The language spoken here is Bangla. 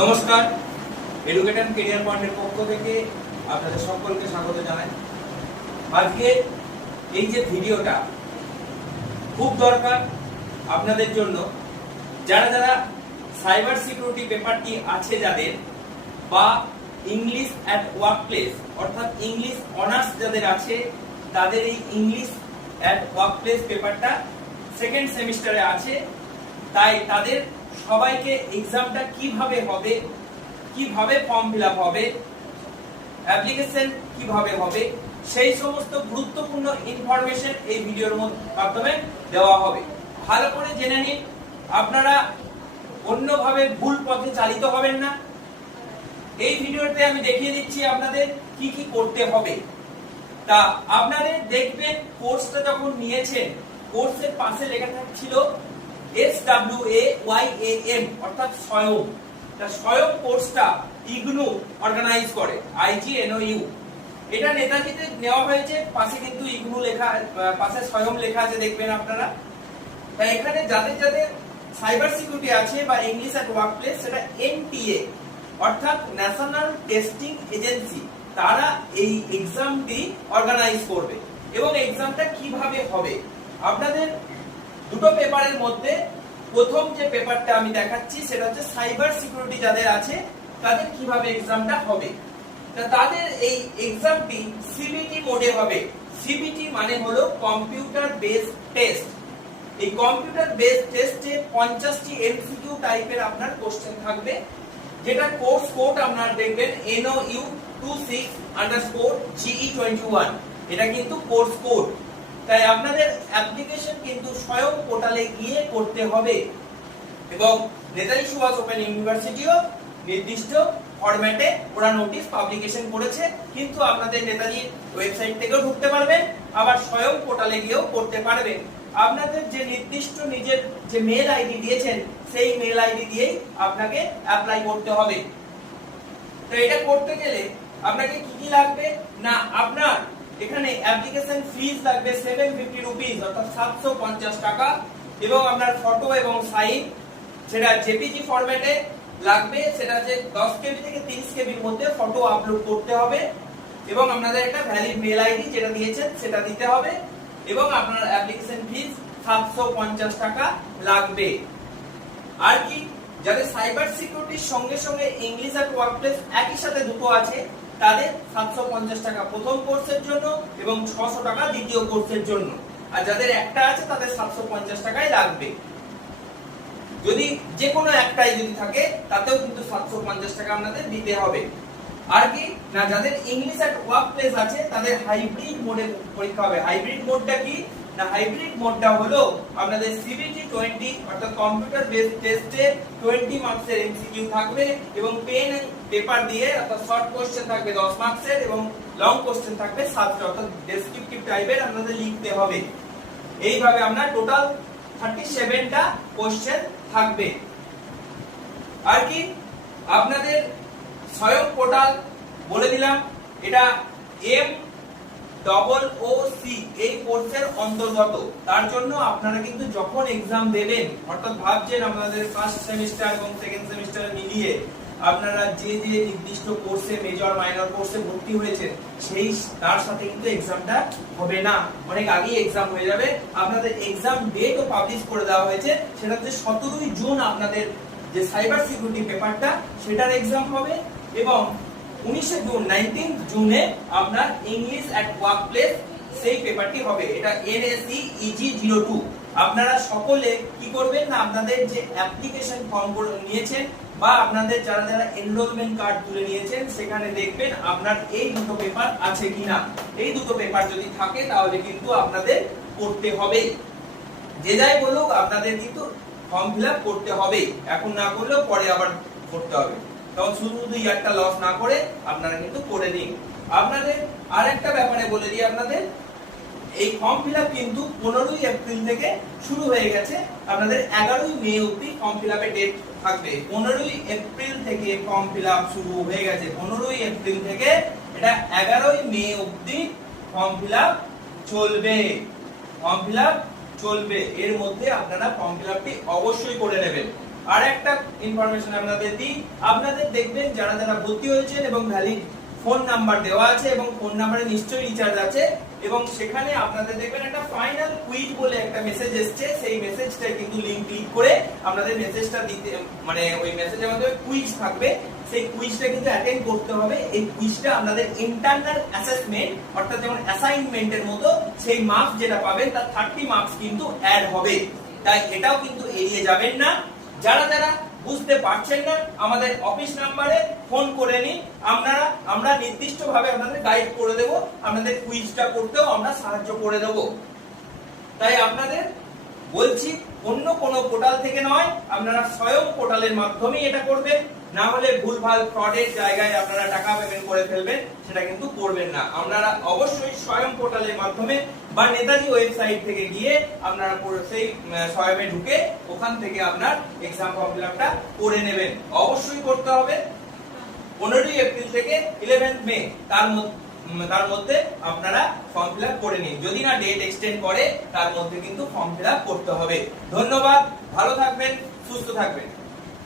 নমস্কার, এডুকেটর ক্যারিয়ার পয়েন্টের পক্ষ থেকে আপনাদের সকলকে স্বাগত জানাই। আজকে এই যে ভিডিওটা খুব দরকার আপনাদের জন্য, যারা যারা সাইবার সিকিউরিটি পেপারটি আছে যাদের, বা ইংলিশ অ্যাট ওয়ার্কপ্লেস অর্থাৎ ইংলিশ অনার্স যাদের আছে, তাদের এই ইংলিশ অ্যাট ওয়ার্কপ্লেস পেপারটা সেকেন্ড সেমিস্টারে আছে। তাই তাদের সবাইকে এক্সামটা কিভাবে হবে, কিভাবে ফর্ম ফিলআপ হবে, অ্যাপ্লিকেশন কিভাবে হবে, সেই সমস্ত গুরুত্বপূর্ণ ইনফরমেশন এই ভিডিওর মাধ্যমে দেওয়া হবে। ভালো করে জেনে নিন, আপনারা অন্যভাবে ভুল পথে চালিত হবেন না। এই ভিডিওতে আমি দেখিয়ে দিচ্ছি আপনাদের কি কি করতে হবে। তা আপনাদের দেখবেন কোর্সটা যখন নিয়েছেন, কোর্সের পাশে লেখা থাকছিল SWAYAM অর্থাৎ স্বয়ং। স্বয়ং কোর্সটা ইগনু অর্গানাইজ করে, IGNOU। এটা নেতাজিতে নেওয়া হয়েছে, পাশে কিন্তু ইগনু লেখা, পাশে স্বয়ং লেখা আছে, দেখবেন আপনারা। তাই এখানে যাদের যাদের সাইবার সিকিউরিটি আছে বা ইংলিশ অ্যাট ওয়ার্কপ্লেস, সেটা NTA অর্থাৎ ন্যাশনাল টেস্টিং এজেন্সি, তারা এই এক্সামটি অর্গানাইজ করবে। এবং এক্সামটা কিভাবে হবে, আপনাদের দুটো পেপারের মধ্যে প্রথম যে পেপারটা আমি দেখাচ্ছি সেটা হচ্ছে সাইবার সিকিউরিটি যাদের আছে তাদের কিভাবে এক্সামটা হবে। তাদের এই এক্সামটি CBT মোডে হবে। CBT মানে হলো কম্পিউটার বেসড টেস্ট। এই কম্পিউটার বেসড টেস্টে 50টি MCQ টাইপের আপনার কোশ্চেন থাকবে, যেটা কোর্স কোড আপনারা দেখবেন NOU 26_GE21। এটা কিন্তু কোর্স কোড। তাই আপনাদের অ্যাপ্লিকেশন কিন্তু স্বয়ং পোর্টালে গিয়ে করতে হবে। এবং নেতাজি সুভাষ ওপেন ইউনিভার্সিটিও নির্দিষ্ট ফরম্যাটে ওরা নোটিশ পাবলিকেশন করেছে, কিন্তু আপনাদের নেতাজি ওয়েবসাইট থেকেও ঢুকতে পারবেন, আবার স্বয়ং পোর্টালে গিয়েও করতে পারবেন। আপনাদের যে নির্দিষ্ট নিজের যে মেল আইডি দিয়েছেন, সেই মেল আইডি দিয়েই আপনাকে অ্যাপ্লাই করতে হবে। তো এটা করতে গেলে আপনাকে কি কি লাগবে না, আপনার এখানে অ্যাপ্লিকেশন ফিস লাগবে 750 রুপিস অর্থাৎ 750 টাকা। এবং আপনার ফটো এবং সাইন সেটা JPG ফরম্যাটে লাগবে, সেটা যে 10 KB থেকে 30 KB এর মধ্যে ফটো আপলোড করতে হবে। এবং আপনাদের একটা ভ্যালিড মেল আইডি যেটা দিয়েছেন সেটা দিতে হবে। এবং আপনার অ্যাপ্লিকেশন ফিস 750 টাকা লাগবে। আর কি, যাদের সাইবার সিকিউরিটির সঙ্গে সঙ্গে ইংলিশ অ্যাট ওয়ার্কপ্লেস একই সাথে দুটো আছে, তাদের 750 টাকা প্রথম কোর্সের জন্য এবং 600 টাকা দ্বিতীয় কোর্সের জন্য। আর যাদের একটা আছে তাদের 750 টাকাই লাগবে। যদি যে কোনো একটাই যদি থাকে তাতেও কিন্তু 750 টাকা আপনাদের দিতে হবে। আর কি না, যাদের ইংলিশ অ্যাট ওয়ার্কপ্লেস আছে তাদের হাইব্রিড মোডে পরীক্ষা হবে। হাইব্রিড মোডটা কি না, হাইব্রিড মোডটা হলো আপনাদের CBT 20 অর্থাৎ কম্পিউটার বেসড টেস্টে 20 মার্কসের MCQ থাকবে এবং পেন পেপার দিয়ে অর্থাৎ শর্ট কোশ্চেন থাকবে 10 মার্কসের এবং লং কোশ্চেন থাকবে 7টা অর্থাৎ ডেসক্রিপটিভ টাইপের আপনাদের লিখতে হবে। এইভাবে আমরা টোটাল 37টা কোশ্চেন থাকবে। আর কি, আপনাদের স্বয়ং পোর্টাল বলে দিলাম, এটা MOOC এই কোর্সের অন্তর্গত। তার জন্য আপনারা কিন্তু যখন এক্সাম দেবেন, অর্থাৎ ভাবছেন আপনাদের ফার্স্ট সেমিস্টার এবং সেকেন্ড সেমিস্টার মিলিয়ে আপনারা যে যে নির্দিষ্ট কোর্সে মেজর মাইনর কোর্সে ভর্তি হয়েছে, সেই তার সাথে কিন্তু এক্সামটা হবে না, অনেক আগেই এক্সাম হয়ে যাবে। আপনাদের এক্সাম ডেটও পাবলিশ করে দেওয়া হয়েছে, সেটা হচ্ছে 17ই জুন আপনাদের যে সাইবার সিকিউরিটি পেপারটা সেটার এক্সাম হবে। এবং 19 জুনে আপনার ইংলিশ অ্যাট ওয়ার্কপ্লেস সেই পেপারটি হবে। এটা NSE EG02। আপনারা সকলে কি করবেন না, আপনাদের যে অ্যাপ্লিকেশন ফর্ম নিয়েছেন বা আপনাদের যারা যারা এনরোলমেন্ট কার্ড তুলে নিয়েছেন, সেখানে দেখবেন আপনার এই দুটো পেপার আছে কিনা। এই দুটো পেপার যদি থাকে তাহলে কিন্তু আপনাদের করতে হবে। যে যাই বলুক, আপনাদের কিন্তু ফর্ম ফিলআপ করতে হবে। এখন না করলেও পরে আবার করতে হবে, তখন শুধু ইয়ারটা লস না করে আপনারা কিন্তু করে দিন। আপনাদের আরেকটা ব্যাপারে বলে দিই, আপনাদের এই ফর্ম ফিলআপ কিন্তু 15ই এপ্রিল থেকে শুরু হয়ে গেছে। আপনাদের 11ই মে অবধি ফর্ম ফিলআপের ডেট থাকবে। 15ই এপ্রিল থেকে ফর্ম ফিলআপ শুরু হয়ে গেছে। 15ই এপ্রিল থেকে এটা 11ই মে অবধি ফর্ম ফিলআপ চলবে। ফর্ম ফিলআপ চলবে, এর মধ্যে আপনারা ফর্ম ফিলআপটি অবশ্যই করে নেবেন। আর একটা ইনফরমেশন আপনাদের দিই, আপনাদের দেখবেন যারা যারা ভর্তি হয়েছেন এবং ভ্যালিড ফোন নাম্বার দেওয়া আছে এবং ফোন নাম্বারে নিশ্চয়ই রিচার্জ আছে, এবং সেখানে আপনাদের দেখবেন একটা ফাইনাল কুইজ বলে একটা মেসেজ এসেছে। সেই মেসেজটা কিন্তু লিংক ক্লিক করে আপনাদের মেসেজটা দিতে, মানে ওই মেসেজের মধ্যে কুইজ থাকবে, সেই কুইজটা কিন্তু অ্যাটেন্ড করতে হবে। এই কুইজটা আপনাদের ইন্টারনাল অ্যাসেসমেন্ট অর্থাৎ যেমন অ্যাসাইনমেন্টের মতো, সেই মার্কস যেটা পাবেন তার 30 মার্কস কিন্তু অ্যাড হবে। তাই এটাও কিন্তু এড়িয়ে যাবেন না। যারা যারা বুঝতে পারছেন না আমাদের অফিস নাম্বারে ফোন করে নিন, আমরা নির্দিষ্টভাবে আপনাদের গাইড করে দেব, আপনাদের কুইজটা করতেও আমরা সাহায্য করে দেব। তাই আপনাদের বলছি অন্য কোনো পোর্টাল থেকে নয়, আপনারা স্বয়ং পোর্টালের মাধ্যমেই এটা করবেন, না হলে ভুলভাল ফ্রডের জায়গায় আপনারা টাকা পেমেন্ট করে ফেলবেন, সেটা কিন্তু করবেন না। আপনারা অবশ্যই স্বয়ং পোর্টালের মাধ্যমে বা নেতাজি ওয়েবসাইট থেকে গিয়ে আপনারা সেই স্বয়মে ঢুকে ওখান থেকে আপনার এক্সাম ফর্ম ফিলআপটা করে নেবেন। অবশ্যই করতে হবে 15 এপ্রিল থেকে 11 মে, তার মধ্যে আপনারা ফর্ম ফিলআপ করে নিন। যদি না ডেট এক্সটেন্ড করে তার মধ্যে কিন্তু ফর্ম ফিলআপ করতে হবে। ধন্যবাদ, ভালো থাকবেন, সুস্থ থাকবেন।